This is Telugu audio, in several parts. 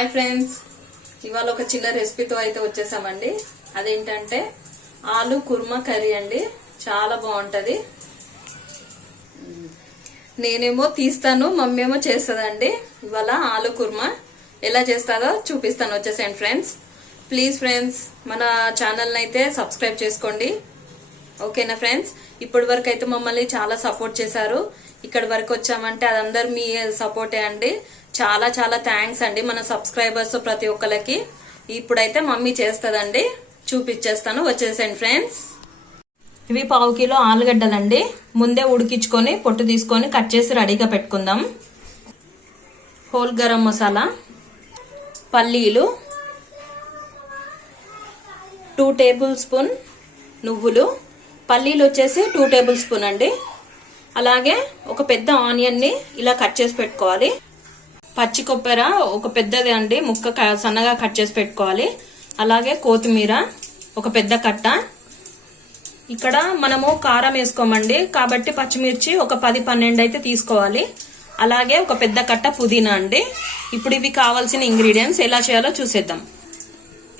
Hi friends. ఇవాళ ఒక చిన్న రెసిపీతో అయితే వచ్చేసామండి. అదేంటంటే ఆలు కుర్మా కర్రీ అండి. చాలా బాగుంటుంది. నేనేమో తీస్తాను మమ్మీ ఏమో చేస్తుందండి. ఇవాళ ఆలు కుర్మా ఎలా చేస్తారో చూపిస్తాను వచ్చేసేయండి ఫ్రెండ్స్. ప్లీజ్ ఫ్రెండ్స్ మన ఛానల్ని అయితే సబ్స్క్రైబ్ చేసుకోండి. ఓకేనా ఫ్రెండ్స్? ఇప్పటి వరకు అయితే మమ్మల్ని చాలా సపోర్ట్ చేశారు. ఇక్కడి వరకు వచ్చామంటే అదందరు మీ సపోర్టే అండి. చాలా చాలా థ్యాంక్స్ అండి మన సబ్స్క్రైబర్స్ ప్రతి ఒక్కరికి ఇప్పుడైతే మమ్మీ చేస్తుందండి. చూపించేస్తాను వచ్చేసేయండి ఫ్రెండ్స్ ఇవి పావు కిలో ఆలుగడ్డలండి. ముందే ఉడికించుకొని పొట్టు తీసుకొని కట్ చేసి రెడీగా పెట్టుకుందాం. హోల్ గరం మసాలా పల్లీలు టూ టేబుల్ స్పూన్ నువ్వులు. పల్లీలు వచ్చేసి టూ టేబుల్ స్పూన్ అండి. అలాగే ఒక పెద్ద ఆనియన్ని ఇలా కట్ చేసి పెట్టుకోవాలి. పచ్చి కొబ్బరి ఒక పెద్దది అండి ముక్క క- సన్నగా కట్ చేసి పెట్టుకోవాలి. అలాగే కొత్తిమీర ఒక పెద్ద కట్ట. ఇక్కడ మనము కారం వేసుకోమండి. కాబట్టి పచ్చిమిర్చి ఒక పది పన్నెండు అయితే తీసుకోవాలి. అలాగే ఒక పెద్ద కట్ట పుదీనా అండి. ఇప్పుడు ఇవి కావాల్సిన ఇంగ్రీడియంట్స్ ఎలా చేయాలో చూసేద్దాం.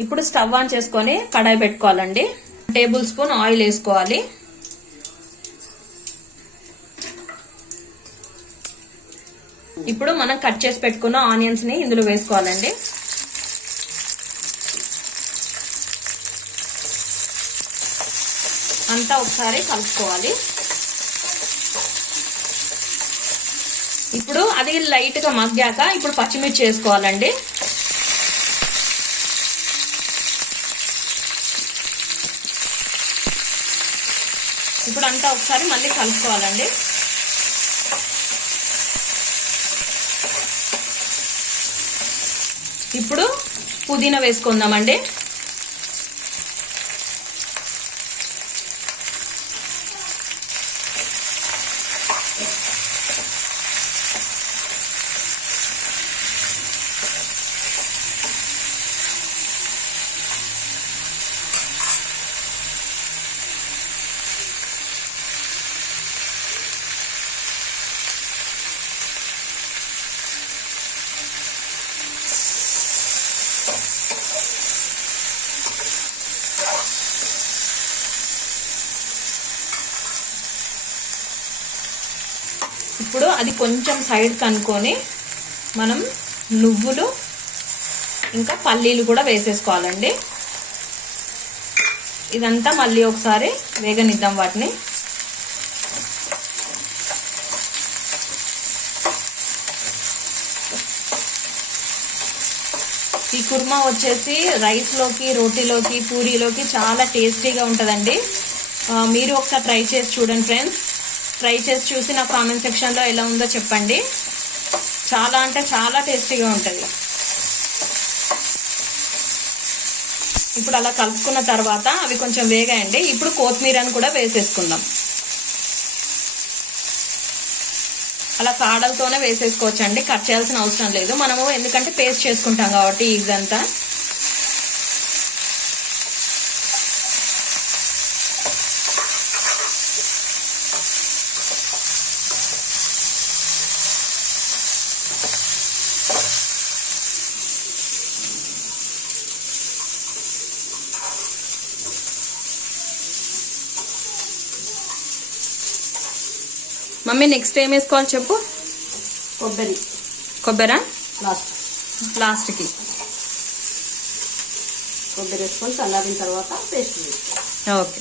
ఇప్పుడు స్టవ్ ఆన్ చేసుకొని కడాయి పెట్టుకోవాలండి. టేబుల్ స్పూన్ ఆయిల్ వేసుకోవాలి. ఇప్పుడు మనం కట్ చేసి పెట్టుకున్న ఆనియన్స్ని ఇందులో వేసుకోవాలండి. అంతా ఒకసారి కలుపుకోవాలి. ఇప్పుడు అది లైట్గా మగ్గాక ఇప్పుడు పచ్చిమిర్చి వేసుకోవాలండి. ఇప్పుడు అంతా ఒకసారి మళ్ళీ కలుపుకోవాలండి. ఇప్పుడు పుదీనా వేసుకుందామండి. ఇప్పుడు అది కొంచెం సైడ్ కనుక్కొని మనం నువ్వులు ఇంకా పల్లీలు కూడా వేసేసుకోవాలండి. ఇదంతా మళ్ళీ ఒకసారి వేగనిద్దాం వాటిని. ఈ కుర్మా వచ్చేసి రైస్లోకి రోటీలోకి పూరీలోకి చాలా టేస్టీగా ఉంటుందండి. మీరు ఒకసారి ట్రై చేసి చూడండి ఫ్రెండ్స్ ట్రై చేసి చూసి నా కామెంట్ సెక్షన్లో ఎలా ఉందో చెప్పండి. చాలా అంటే చాలా టేస్టీగా ఉంటుంది. ఇప్పుడు అలా కలుపుకున్న తర్వాత అవి కొంచెం వేగాయండి. ఇప్పుడు కొత్తిమీరని కూడా వేసేసుకుందాం. అలా కాడలతోనే వేసేసుకోవచ్చు అండి కట్ చేయాల్సిన అవసరం లేదు. మనము ఎందుకంటే పేస్ట్ చేసుకుంటాం కాబట్టి ఇదంతా మమ్మీ నెక్స్ట్ ఏం వేసుకోవాలి చెప్పు? కొబ్బరి. కొబ్బరా? లాస్ట్. లాస్ట్కి. కొబ్బరి వేసుకొని చల్లారిన తర్వాత పేస్ట్ ఓకే.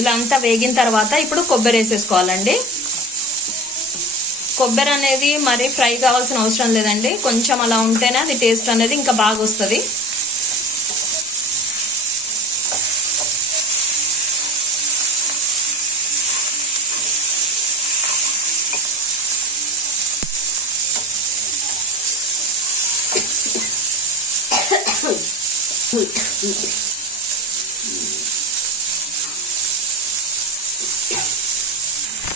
ఇలా అంతా వేగిన తర్వాత ఇప్పుడు కొబ్బరి వేసేసుకోవాలండి. కొబ్బరి అనేది మరి ఫ్రై కావాల్సిన అవసరం లేదండి. కొంచెం అలా ఉంటేనే అది టేస్ట్ అనేది ఇంకా బాగా వస్తుంది.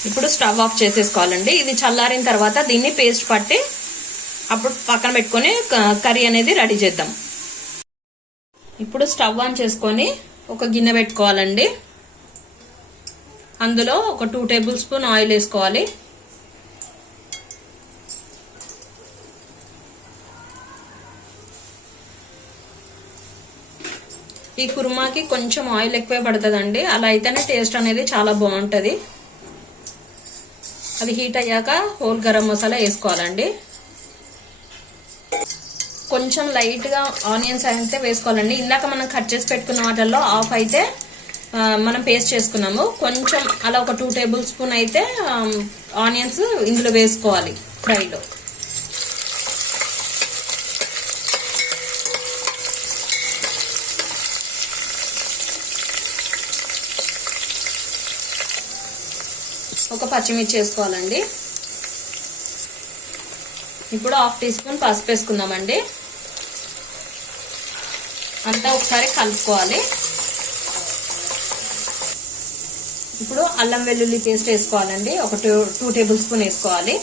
ఇప్పుడు స్టవ్ ఆఫ్ చేసేసుకోవాలండి. ఇది చల్లారిన తర్వాత దీన్ని పేస్ట్ పట్టి అప్పుడు పక్కన పెట్టుకొని కర్రీ అనేది రెడీ చేద్దాం. ఇప్పుడు స్టవ్ ఆన్ చేసుకొని ఒక గిన్నె పెట్టుకోవాలండి. అందులో ఒక టూ టేబుల్ స్పూన్ ఆయిల్ వేసుకోవాలి. ఈ కుర్మాకి కొంచెం ఆయిల్ ఎక్కువే పడుతుందండి. అలా అయితేనే టేస్ట్ అనేది చాలా బాగుంటుంది. అది హీట్ అయ్యాక హోల్ గరం మసాలా వేసుకోవాలండి. కొంచెం లైట్గా ఆనియన్స్ అయితే వేసుకోవాలండి. ఇందాక మనం కట్ చేసి పెట్టుకున్న వాటిల్లో ఆఫ్ అయితే మనం పేస్ట్ చేసుకున్నాము. కొంచెం అలా ఒక టూ టేబుల్ స్పూన్ అయితే ఆనియన్స్ ఇందులో వేసుకోవాలి ఫ్రైలో. ఒక పచ్చిమిర్చి వేసుకోవాలండి. ఇప్పుడు హాఫ్ టీ స్పూన్ పసుపు వేసుకుందామండి. అంతా ఒకసారి కలుపుకోవాలి. ఇప్పుడు అల్లం వెల్లుల్లి పేస్ట్ వేసుకోవాలండి. ఒక టూ టూ టేబుల్ స్పూన్ వేసుకోవాలి.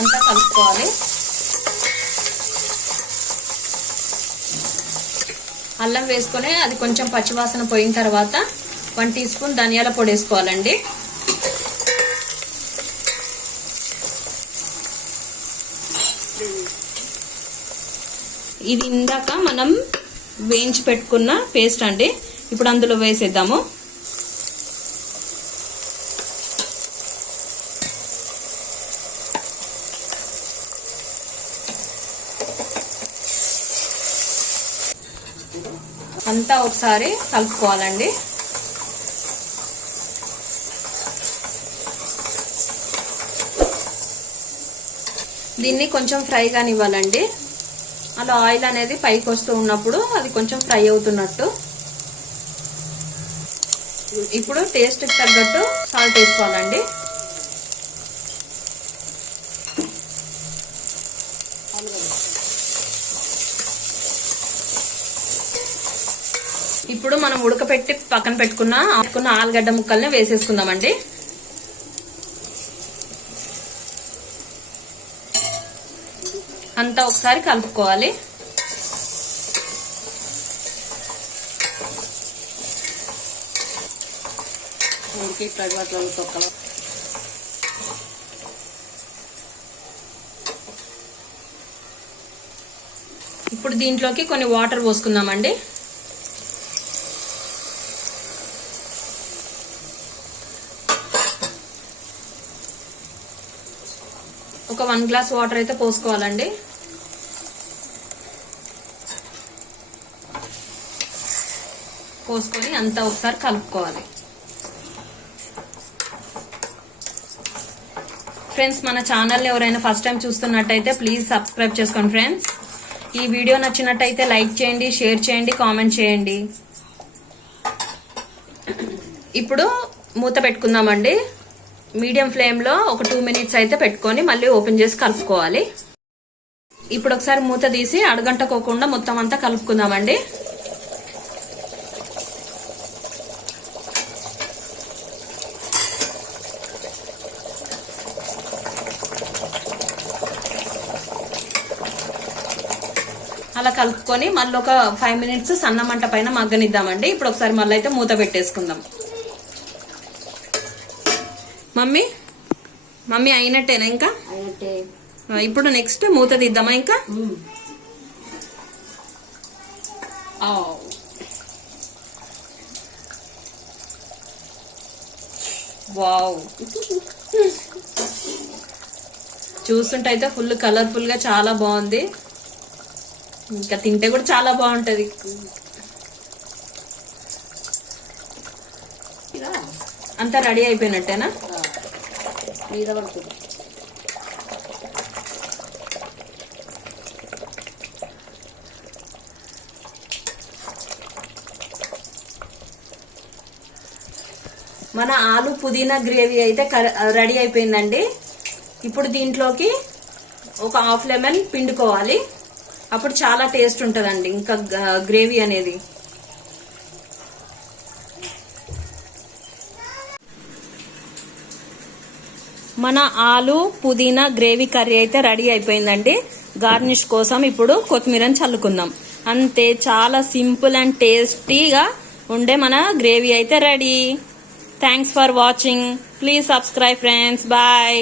అంతా కలుపుకోవాలి. అల్లం వేసుకొని అది కొంచెం పచ్చివాసన పోయిన తర్వాత వన్ టీ స్పూన్ ధనియాల పొడి వేసుకోవాలండి. ఇది ఇందాక మనం వేయించి పెట్టుకున్న పేస్ట్ అండి. ఇప్పుడు అందులో వేసేద్దాము అంతా ఒకసారి కలుపుకోవాలండి. దీన్ని కొంచెం ఫ్రై కానివ్వాలండి. అలా ఆయిల్ అనేది పైకి వస్తూ ఉన్నప్పుడు అది కొంచెం ఫ్రై అవుతున్నట్టు. ఇప్పుడు టేస్ట్ తగ్గట్టు సాల్ట్ వేసుకోవాలండి ఇప్పుడు మనం ఉడకపెట్టి పక్కన పెట్టుకున్న పెట్టుకున్న ఆలుగడ్డ ముక్కల్ని వేసేసుకుందామండి. అంతా ఒకసారి కలుపుకోవాలి. తొక్కలు ఇప్పుడు దీంట్లోకి కొన్ని వాటర్ పోసుకుందామండి. ఒక వన్ గ్లాస్ వాటర్ అయితే పోసుకోవాలండి. పోసుకొని అంతా ఒకసారి కలుపుకోవాలి. ఫ్రెండ్స్ మన ఛానల్ని ఎవరైనా ఫస్ట్ టైం చూస్తున్నట్టయితే ప్లీజ్ సబ్స్క్రైబ్ చేసుకోండి ఫ్రెండ్స్. ఈ వీడియో నచ్చినట్టయితే లైక్ చేయండి షేర్ చేయండి కామెంట్ చేయండి. ఇప్పుడు మూత పెట్టుకుందామండి. మీడియం ఫ్లేమ్లో ఒక టూ మినిట్స్ అయితే పెట్టుకొని మళ్ళీ ఓపెన్ చేసి కలుపుకోవాలి. ఇప్పుడు ఒకసారి మూత తీసి అడగంటకోకుండా మొత్తం అంతా కలుపుకుందామండి. అలా కలుపుకొని మళ్ళీ ఒక ఫైవ్ మినిట్స్ సన్న మంట పైన మగ్గనిద్దామండి. ఇప్పుడు ఒకసారి మళ్ళీ అయితే మూత పెట్టేసుకుందాం. మమ్మీ? మమ్మీ అయినట్టేనా ఇంకా? ఇప్పుడు నెక్స్ట్ మూత తీద్దామా ఇంకా. వావ్. చూస్తుంటే అయితే ఫుల్ కలర్ఫుల్గా చాలా బాగుంది. ఇంకా తింటే కూడా చాలా బాగుంటది. అంతా రెడీ అయిపోయినట్టేనా? మీద పడుతుంది. మన ఆలు పుదీనా గ్రేవీ అయితే రెడీ అయిపోయిందండి. ఇప్పుడు దీంట్లోకి ఒక హాఫ్ లెమన్ పిండుకోవాలి. అప్పుడు చాలా టేస్ట్ ఉంటుందండి ఇంకా గ్రేవీ అనేది. మన ఆలు పుదీనా గ్రేవీ కర్రీ అయితే రెడీ అయిపోయిందండి. గార్నిష్ కోసం ఇప్పుడు కొత్తిమీరని చల్లుకుందాం. అంతే చాలా సింపుల్ అండ్ టేస్టీగా ఉండే మన గ్రేవీ అయితే ready. Thanks for watching please subscribe friends bye